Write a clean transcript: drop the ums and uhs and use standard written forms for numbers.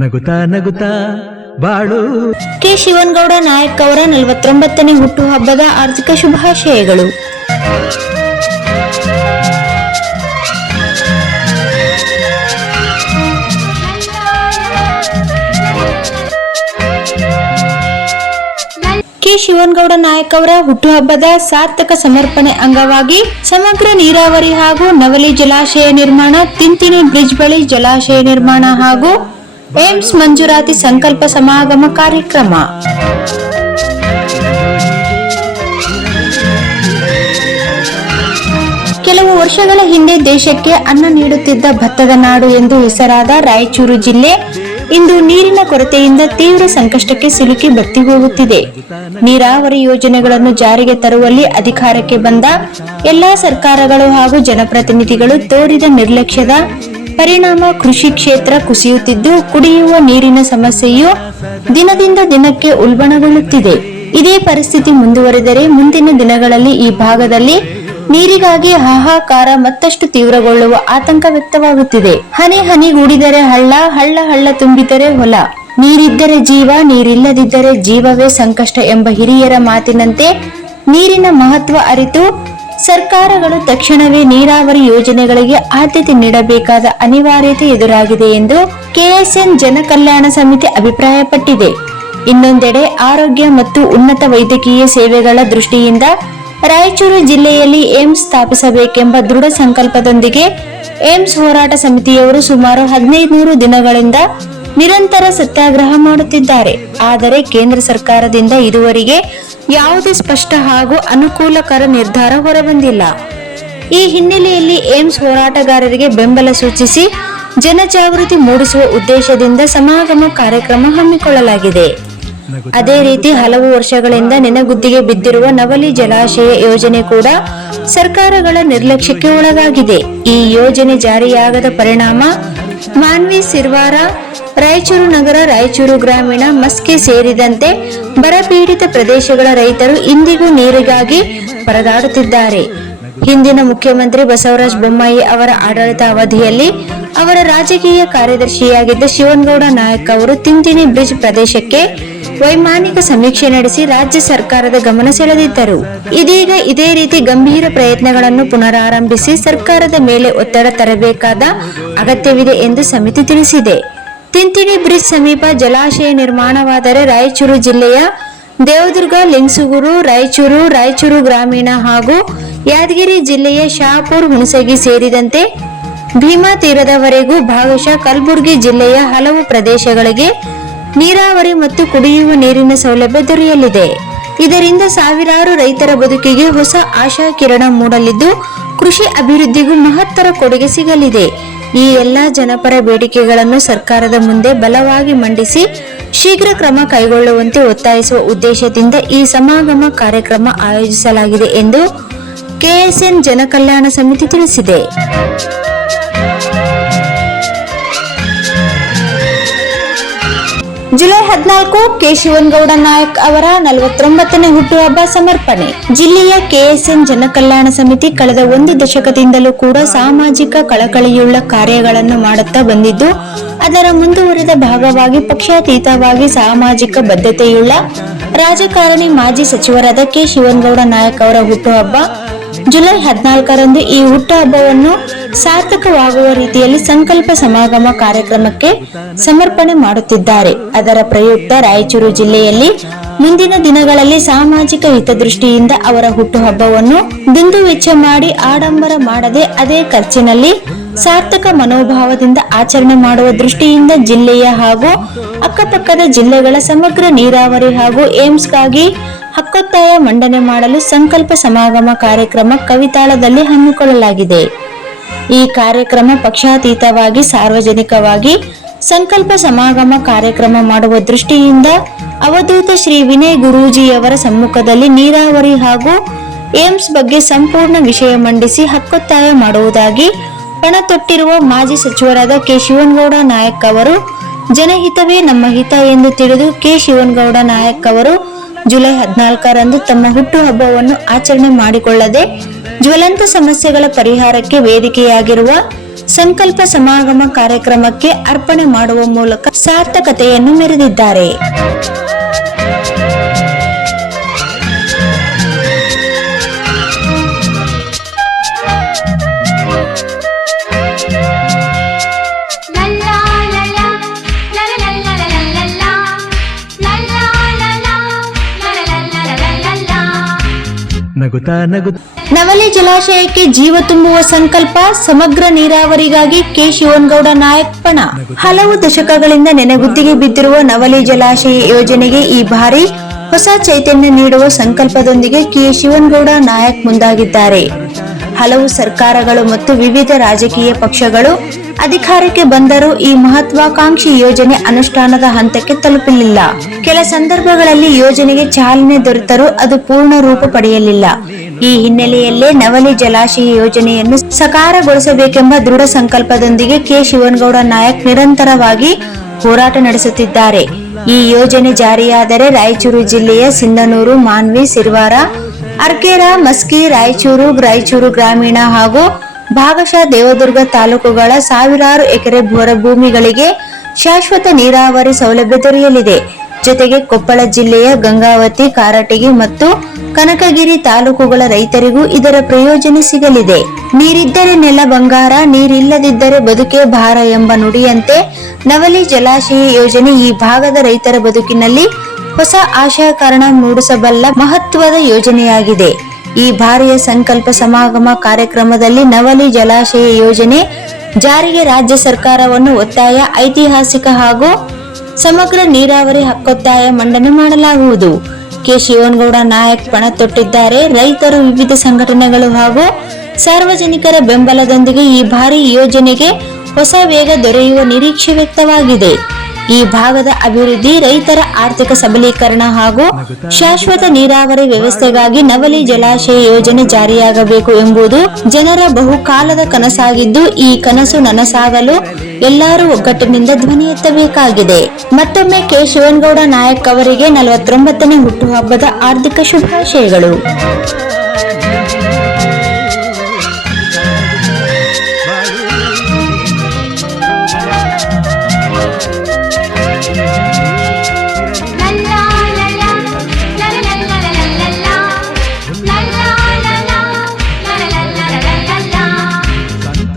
ನಗುತ್ತಾ ನಗುತ್ತಾ ಬಾಳು. ಕೆ ಶಿವನಗೌಡ ನಾಯಕ್ ಅವರ 49ನೇ ಹುಟ್ಟುಹಬ್ಬದ ಆರ್ಥಿಕ ಶುಭಾಶಯಗಳು. ಕೆ ಶಿವನಗೌಡ ನಾಯಕ್ ಅವರ ಹುಟ್ಟುಹಬ್ಬದ ಸಾರ್ಥಕ ಸಮರ್ಪಣೆ ಅಂಗವಾಗಿ ಸಮಗ್ರ ನೀರಾವರಿ ಹಾಗೂ ನವಲಿ ಜಲಾಶಯ ನಿರ್ಮಾಣ, ತಿಂತಿಣಿ ಬ್ರಿಡ್ಜ್ ಬಳಿ ಜಲಾಶಯ ನಿರ್ಮಾಣ ಹಾಗೂ ಏಮ್ಸ್ ಮಂಜೂರಾತಿ ಸಂಕಲ್ಪ ಸಮಾಗಮ ಕಾರ್ಯಕ್ರಮ. ಕೆಲವು ವರ್ಷಗಳ ಹಿಂದೆ ದೇಶಕ್ಕೆ ಅನ್ನ ನೀಡುತ್ತಿದ್ದ ಭತ್ತದ ನಾಡು ಎಂದು ಹೆಸರಾದ ರಾಯಚೂರು ಜಿಲ್ಲೆ ಇಂದು ನೀರಿನ ಕೊರತೆಯಿಂದ ತೀವ್ರ ಸಂಕಷ್ಟಕ್ಕೆ ಸಿಲುಕಿ ಬತ್ತಿಹೋಗುತ್ತಿದೆ. ನೀರಾವರಿ ಯೋಜನೆಗಳನ್ನು ಜಾರಿಗೆ ತರುವಲ್ಲಿ ಅಧಿಕಾರಕ್ಕೆ ಬಂದ ಎಲ್ಲಾ ಸರ್ಕಾರಗಳು ಹಾಗೂ ಜನಪ್ರತಿನಿಧಿಗಳು ತೋರಿದ ನಿರ್ಲಕ್ಷ್ಯದ ಪರಿಣಾಮ ಕೃಷಿ ಕ್ಷೇತ್ರ ಕುಸಿಯುತ್ತಿದ್ದು, ಕುಡಿಯುವ ನೀರಿನ ಸಮಸ್ಯೆಯು ದಿನದಿಂದ ದಿನಕ್ಕೆ ಉಲ್ಬಣಗೊಳ್ಳುತ್ತಿದೆ. ಇದೇ ಪರಿಸ್ಥಿತಿ ಮುಂದುವರೆದರೆ ಮುಂದಿನ ದಿನಗಳಲ್ಲಿ ಈ ಭಾಗದಲ್ಲಿ ನೀರಿಗಾಗಿ ಹಾಹಾಕಾರ ಮತ್ತಷ್ಟು ತೀವ್ರಗೊಳ್ಳುವ ಆತಂಕ ವ್ಯಕ್ತವಾಗುತ್ತಿದೆ. ಹನಿ ಹನಿಗೂಡಿದರೆ ಹಳ್ಳ, ಹಳ್ಳ ಹಳ್ಳ ತುಂಬಿದರೆ ಹೊಲ, ನೀರಿದ್ದರೆ ಜೀವ, ನೀರಿಲ್ಲದಿದ್ದರೆ ಜೀವವೇ ಸಂಕಷ್ಟ ಎಂಬ ಹಿರಿಯರ ಮಾತಿನಂತೆ ನೀರಿನ ಮಹತ್ವ ಅರಿತು ಸರ್ಕಾರಗಳು ತಕ್ಷಣವೇ ನೀರಾವರಿ ಯೋಜನೆಗಳಿಗೆ ಆದ್ಯತೆ ನೀಡಬೇಕಾದ ಅನಿವಾರ್ಯತೆ ಎದುರಾಗಿದೆ ಎಂದು ಕೆಎಸ್ಎನ್ ಜನಕಲ್ಯಾಣ ಸಮಿತಿ ಅಭಿಪ್ರಾಯಪಟ್ಟಿದೆ. ಇನ್ನೊಂದೆಡೆ ಆರೋಗ್ಯ ಮತ್ತು ಉನ್ನತ ವೈದ್ಯಕೀಯ ಸೇವೆಗಳ ದೃಷ್ಟಿಯಿಂದ ರಾಯಚೂರು ಜಿಲ್ಲೆಯಲ್ಲಿ ಏಮ್ಸ್ ಸ್ಥಾಪಿಸಬೇಕೆಂಬ ದೃಢ ಸಂಕಲ್ಪದೊಂದಿಗೆ ಏಮ್ಸ್ ಹೋರಾಟ ಸಮಿತಿಯವರು ಸುಮಾರು 1500 ದಿನಗಳಿಂದ ನಿರಂತರ ಸತ್ಯಾಗ್ರಹ ಮಾಡುತ್ತಿದ್ದಾರೆ. ಆದರೆ ಕೇಂದ್ರ ಸರ್ಕಾರದಿಂದ ಇದುವರೆಗೆ ಯಾವುದೇ ಸ್ಪಷ್ಟ ಹಾಗೂ ಅನುಕೂಲಕರ ನಿರ್ಧಾರ ಹೊರಬಂದಿಲ್ಲ. ಈ ಹಿನ್ನೆಲೆಯಲ್ಲಿ ಏಮ್ಸ್ ಹೋರಾಟಗಾರರಿಗೆ ಬೆಂಬಲ ಸೂಚಿಸಿ ಜನಜಾಗೃತಿ ಮೂಡಿಸುವ ಉದ್ದೇಶದಿಂದ ಸಮಾಗಮ ಕಾರ್ಯಕ್ರಮ ಹಮ್ಮಿಕೊಳ್ಳಲಾಗಿದೆ. ಅದೇ ರೀತಿ ಹಲವು ವರ್ಷಗಳಿಂದ ನೆನಗುದ್ದಿಗೆ ಬಿದ್ದಿರುವ ನವಲಿ ಜಲಾಶಯ ಯೋಜನೆ ಕೂಡ ಸರ್ಕಾರಗಳ ನಿರ್ಲಕ್ಷ್ಯಕ್ಕೆ ಒಳಗಾಗಿದೆ. ಈ ಯೋಜನೆ ಜಾರಿಯಾಗದ ಪರಿಣಾಮ ಮಾನ್ವಿ, ಸಿರ್ವಾರ, ರಾಯಚೂರು ನಗರ, ರಾಯಚೂರು ಗ್ರಾಮೀಣ, ಮಸ್ಕಿ ಸೇರಿದಂತೆ ಬರಪೀಡಿತ ಪ್ರದೇಶಗಳ ರೈತರು ಇಂದಿಗೂ ನೀರಿಗಾಗಿ ಪರದಾಡುತ್ತಿದ್ದಾರೆ. ಹಿಂದಿನ ಮುಖ್ಯಮಂತ್ರಿ ಬಸವರಾಜ ಬೊಮ್ಮಾಯಿ ಅವರ ಆಡಳಿತ ಅವಧಿಯಲ್ಲಿ ಅವರ ರಾಜಕೀಯ ಕಾರ್ಯದರ್ಶಿಯಾಗಿದ್ದ ಶಿವನಗೌಡ ನಾಯಕ್ ಅವರು ತಿಂತಿಣಿ ಬ್ರಿಡ್ಜ್ ಪ್ರದೇಶಕ್ಕೆ ವೈಮಾನಿಕ ಸಮೀಕ್ಷೆ ನಡೆಸಿ ರಾಜ್ಯ ಸರ್ಕಾರದ ಗಮನ ಸೆಳೆದಿದ್ದರು. ಇದೀಗ ಇದೇ ರೀತಿ ಗಂಭೀರ ಪ್ರಯತ್ನಗಳನ್ನು ಪುನರಾರಂಭಿಸಿ ಸರ್ಕಾರದ ಮೇಲೆ ಒತ್ತಡ ತರಬೇಕಾದ ಅಗತ್ಯವಿದೆ ಎಂದು ಸಮಿತಿ ತಿಳಿಸಿದೆ. ತಿಂತಿಣಿ ಬ್ರಿಡ್ಜ್ ಸಮೀಪ ಜಲಾಶಯ ನಿರ್ಮಾಣವಾದರೆ ರಾಯಚೂರು ಜಿಲ್ಲೆಯ ದೇವದುರ್ಗ, ಲಿಂಗಸೂಗೂರು, ರಾಯಚೂರು, ರಾಯಚೂರು ಗ್ರಾಮೀಣ ಹಾಗೂ ಯಾದಗಿರಿ ಜಿಲ್ಲೆಯ ಶಹಾಪುರ, ಹುಣಸಗಿ ಸೇರಿದಂತೆ ಭೀಮಾ ತೀರದವರೆಗೂ ಭಾಗಶಃ ಕಲಬುರಗಿ ಜಿಲ್ಲೆಯ ಹಲವು ಪ್ರದೇಶಗಳಿಗೆ ನೀರಾವರಿ ಮತ್ತು ಕುಡಿಯುವ ನೀರಿನ ಸೌಲಭ್ಯ ದೊರೆಯಲಿದೆ. ಇದರಿಂದ ಸಾವಿರಾರು ರೈತರ ಬದುಕಿಗೆ ಹೊಸ ಆಶಾ ಕಿರಣ ಮೂಡಲಿದ್ದು, ಕೃಷಿ ಅಭಿವೃದ್ಧಿಗೂ ಮಹತ್ತರ ಕೊಡುಗೆ ಸಿಗಲಿದೆ. ಈ ಎಲ್ಲಾ ಜನಪರ ಬೇಡಿಕೆಗಳನ್ನು ಸರ್ಕಾರದ ಮುಂದೆ ಬಲವಾಗಿ ಮಂಡಿಸಿ ಶೀಘ್ರ ಕ್ರಮ ಕೈಗೊಳ್ಳುವಂತೆ ಒತ್ತಾಯಿಸುವ ಉದ್ದೇಶದಿಂದ ಈ ಸಮಾಗಮ ಕಾರ್ಯಕ್ರಮ ಆಯೋಜಿಸಲಾಗಿದೆ ಎಂದು ಕೆಎಸ್ಎನ್ ಜನಕಲ್ಯಾಣ ಸಮಿತಿ ತಿಳಿಸಿದೆ. ಜುಲೈ 14 ಕೆ ಶಿವನಗೌಡ ನಾಯಕ್ ಅವರ 49ನೇ ಹುಟ್ಟುಹಬ್ಬ ಸಮರ್ಪಣೆ. ಜಿಲ್ಲೆಯ ಕೆಎಸ್ಎನ್ ಜನಕಲ್ಯಾಣ ಸಮಿತಿ ಕಳೆದ 1 ದಶಕದಿಂದಲೂ ಕೂಡ ಸಾಮಾಜಿಕ ಕಳಕಳಿಯುಳ್ಳ ಕಾರ್ಯಗಳನ್ನು ಮಾಡುತ್ತಾ ಬಂದಿದ್ದು, ಅದರ ಮುಂದುವರಿದ ಭಾಗವಾಗಿ ಪಕ್ಷಾತೀತವಾಗಿ ಸಾಮಾಜಿಕ ಬದ್ಧತೆಯುಳ್ಳ ರಾಜಕಾರಣಿ ಮಾಜಿ ಸಚಿವರಾದ ಕೆ ಶಿವನಗೌಡ ನಾಯಕ್ ಅವರ ಹುಟ್ಟುಹಬ್ಬ ಜುಲೈ 14ರಂದು ಈ ಹುಟ್ಟುಹಬ್ಬವನ್ನು ಸಾರ್ಥಕವಾಗುವ ರೀತಿಯಲ್ಲಿ ಸಂಕಲ್ಪ ಸಮಾಗಮ ಕಾರ್ಯಕ್ರಮಕ್ಕೆ ಸಮರ್ಪಣೆ ಮಾಡುತ್ತಿದ್ದಾರೆ. ಅದರ ಪ್ರಯುಕ್ತ ರಾಯಚೂರು ಜಿಲ್ಲೆಯಲ್ಲಿ ಮುಂದಿನ ದಿನಗಳಲ್ಲಿ ಸಾಮಾಜಿಕ ಹಿತದೃಷ್ಟಿಯಿಂದ ಅವರ ಹುಟ್ಟುಹಬ್ಬವನ್ನು ದುಂದು ವೆಚ್ಚ ಮಾಡಿ ಆಡಂಬರ ಮಾಡದೆ ಅದೇ ಖರ್ಚಿನಲ್ಲಿ ಸಾರ್ಥಕ ಮನೋಭಾವದಿಂದ ಆಚರಣೆ ಮಾಡುವ ದೃಷ್ಟಿಯಿಂದ ಜಿಲ್ಲೆಯ ಹಾಗೂ ಅಕ್ಕಪಕ್ಕದ ಜಿಲ್ಲೆಗಳ ಸಮಗ್ರ ನೀರಾವರಿ ಹಾಗೂ ಏಮ್ಸ್ಗಾಗಿ ಹಕ್ಕೊತ್ತಾಯ ಮಂಡನೆ ಮಾಡಲು ಸಂಕಲ್ಪ ಸಮಾಗಮ ಕಾರ್ಯಕ್ರಮ ಕವಿತಾಳದಲ್ಲಿ ಹಮ್ಮಿಕೊಳ್ಳಲಾಗಿದೆ. ಈ ಕಾರ್ಯಕ್ರಮ ಪಕ್ಷಾತೀತವಾಗಿ ಸಾರ್ವಜನಿಕವಾಗಿ ಸಂಕಲ್ಪ ಸಮಾಗಮ ಕಾರ್ಯಕ್ರಮ ಮಾಡುವ ದೃಷ್ಟಿಯಿಂದ ಅವಧೂತ ಶ್ರೀ ವಿನಯ್ ಗುರೂಜಿಯವರ ಸಮ್ಮುಖದಲ್ಲಿ ನೀರಾವರಿ ಹಾಗೂ ಏಮ್ಸ್ ಬಗ್ಗೆ ಸಂಪೂರ್ಣ ವಿಷಯ ಮಂಡಿಸಿ ಹಕ್ಕೊತ್ತಾಯ ಮಾಡುವುದಾಗಿ ಪಣ ತೊಟ್ಟಿರುವ ಮಾಜಿ ಸಚಿವರಾದ ಕೆ ಶಿವನಗೌಡ ನಾಯಕ್ ಅವರು ಜನಹಿತವೇ ನಮ್ಮ ಹಿತ ಎಂದು ತಿಳಿದು ಕೆ ಶಿವನಗೌಡ ನಾಯಕ್ ಅವರು ಜುಲೈ 14ರಂದು ತಮ್ಮ ಹುಟ್ಟುಹಬ್ಬವನ್ನು ಆಚರಣೆ ಮಾಡಿಕೊಳ್ಳದೆ ಜ್ವಲಂತ ಸಮಸ್ಯೆಗಳ ಪರಿಹಾರಕ್ಕೆ ವೇದಿಕೆಯಾಗಿರುವ ಸಂಕಲ್ಪ ಸಮಾಗಮ ಕಾರ್ಯಕ್ರಮಕ್ಕೆ ಅರ್ಪಣೆ ಮಾಡುವ ಮೂಲಕ ಸಾರ್ಥಕತೆಯನ್ನು ಮೆರೆದಿದ್ದಾರೆ. ನಗುತ್ತಾ ನಗುತ್ತಾ ನವಲಿ ಜಲಾಶಯಕ್ಕೆ ಜೀವ ತುಂಬುವ ಸಂಕಲ್ಪ, ಸಮಗ್ರ ನೀರಾವರಿಗಾಗಿ ಕೆ ಶಿವನಗೌಡ ನಾಯಕ್ ಪಣ. ಹಲವು ದಶಕಗಳಿಂದ ನೆನೆಗುದ್ದಿಗೆ ಬಿದ್ದಿರುವ ನವಲಿ ಜಲಾಶಯ ಯೋಜನೆಗೆ ಈ ಬಾರಿ ಹೊಸ ಚೈತನ್ಯ ನೀಡುವ ಸಂಕಲ್ಪದೊಂದಿಗೆ ಕೆ ಶಿವನಗೌಡ ನಾಯಕ್ ಮುಂದಾಗಿದ್ದಾರೆ. ಹಲವು ಸರ್ಕಾರಗಳು ಮತ್ತು ವಿವಿಧ ರಾಜಕೀಯ ಪಕ್ಷಗಳು ಅಧಿಕಾರಕ್ಕೆ ಬಂದರೂ ಈ ಮಹತ್ವಾಕಾಂಕ್ಷಿ ಯೋಜನೆ ಅನುಷ್ಠಾನದ ಹಂತಕ್ಕೆ ತಲುಪಲಿಲ್ಲ. ಕೆಲ ಸಂದರ್ಭಗಳಲ್ಲಿ ಯೋಜನೆಗೆ ಚಾಲನೆ ದೊರೆತರೂ ಅದು ಪೂರ್ಣ ರೂಪ ಪಡೆಯಲಿಲ್ಲ. ಈ ಹಿನ್ನೆಲೆಯಲ್ಲೇ ನವಲಿ ಜಲಾಶಯ ಯೋಜನೆಯನ್ನು ಸಾಕಾರಗೊಳಿಸಬೇಕೆಂಬ ದೃಢ ಸಂಕಲ್ಪದೊಂದಿಗೆ ಕೆ ಶಿವನಗೌಡ ನಾಯಕ್ ನಿರಂತರವಾಗಿ ಹೋರಾಟ ನಡೆಸುತ್ತಿದ್ದಾರೆ. ಈ ಯೋಜನೆ ಜಾರಿಯಾದರೆ ರಾಯಚೂರು ಜಿಲ್ಲೆಯ ಸಿಂಧನೂರು, ಮಾನ್ವಿ, ಸಿರ್ವಾರ, ಅರ್ಕೇರ, ಮಸ್ಕಿ, ರಾಯಚೂರು ಗ್ರಾಮೀಣ ಹಾಗೂ ಭಾಗಶಃ ದೇವದುರ್ಗ ತಾಲೂಕುಗಳ ಸಾವಿರಾರು ಎಕರೆ ಭೂಮಿಗಳಿಗೆ ಶಾಶ್ವತ ನೀರಾವರಿ ಸೌಲಭ್ಯ ದೊರೆಯಲಿದೆ. ಜೊತೆಗೆ ಕೊಪ್ಪಳ ಜಿಲ್ಲೆಯ ಗಂಗಾವತಿ, ಕಾರಟಗಿ ಮತ್ತು ಕನಕಗಿರಿ ತಾಲೂಕುಗಳ ರೈತರಿಗೂ ಇದರ ಪ್ರಯೋಜನ ಸಿಗಲಿದೆ. ನೀರಿದ್ದರೆ ನೆಲ ಬಂಗಾರ, ನೀರಿಲ್ಲದಿದ್ದರೆ ಬದುಕೇ ಭಾರ ಎಂಬ ನುಡಿಯಂತೆ ನವಲಿ ಜಲಾಶಯ ಯೋಜನೆ ಈ ಭಾಗದ ರೈತರ ಬದುಕಿನಲ್ಲಿ ಹೊಸ ಆಶಾಕರಣ ಮೂಡಿಸಬಲ್ಲ ಮಹತ್ವದ ಯೋಜನೆಯಾಗಿದೆ. ಈ ಬಾರಿಯ ಸಂಕಲ್ಪ ಸಮಾಗಮ ಕಾರ್ಯಕ್ರಮದಲ್ಲಿ ನವಲಿ ಜಲಾಶಯ ಯೋಜನೆ ಜಾರಿಗೆ ರಾಜ್ಯ ಸರ್ಕಾರವನ್ನು ಒತ್ತಾಯ ಐತಿಹಾಸಿಕ ಹಾಗೂ ಸಮಗ್ರ ನೀರಾವರಿ ಹಕ್ಕೊತ್ತಾಯ ಮಂಡನೆ ಮಾಡಲಾಗುವುದು. ಕೆ ಶಿವನಗೌಡ ನಾಯಕ್ ಪಣ ತೊಟ್ಟಿದ್ದಾರೆ. ರೈತರು, ವಿವಿಧ ಸಂಘಟನೆಗಳು ಹಾಗೂ ಸಾರ್ವಜನಿಕರ ಬೆಂಬಲದೊಂದಿಗೆ ಈ ಬಾರಿ ಯೋಜನೆಗೆ ಹೊಸ ವೇಗ ದೊರೆಯುವ ನಿರೀಕ್ಷೆ ವ್ಯಕ್ತವಾಗಿದೆ. ಈ ಭಾಗದ ಅಭಿವೃದ್ಧಿ, ರೈತರ ಆರ್ಥಿಕ ಸಬಲೀಕರಣ ಹಾಗೂ ಶಾಶ್ವತ ನೀರಾವರಿ ವ್ಯವಸ್ಥೆಗಾಗಿ ನವಲಿ ಜಲಾಶಯ ಯೋಜನೆ ಜಾರಿಯಾಗಬೇಕು ಎಂಬುದು ಜನರ ಬಹುಕಾಲದ ಕನಸಾಗಿದ್ದು, ಈ ಕನಸು ನನಸಾಗಲು ಎಲ್ಲರೂ ಒಗ್ಗಟ್ಟಿನಿಂದ ಧ್ವನಿ ಎತ್ತಬೇಕಾಗಿದೆ. ಮತ್ತೊಮ್ಮೆ ಕೆ ಶಿವನಗೌಡ ನಾಯಕ್ ಅವರಿಗೆ 49ನೇ ಹುಟ್ಟುಹಬ್ಬದ ಹಾರ್ದಿಕ ಶುಭಾಶಯಗಳು.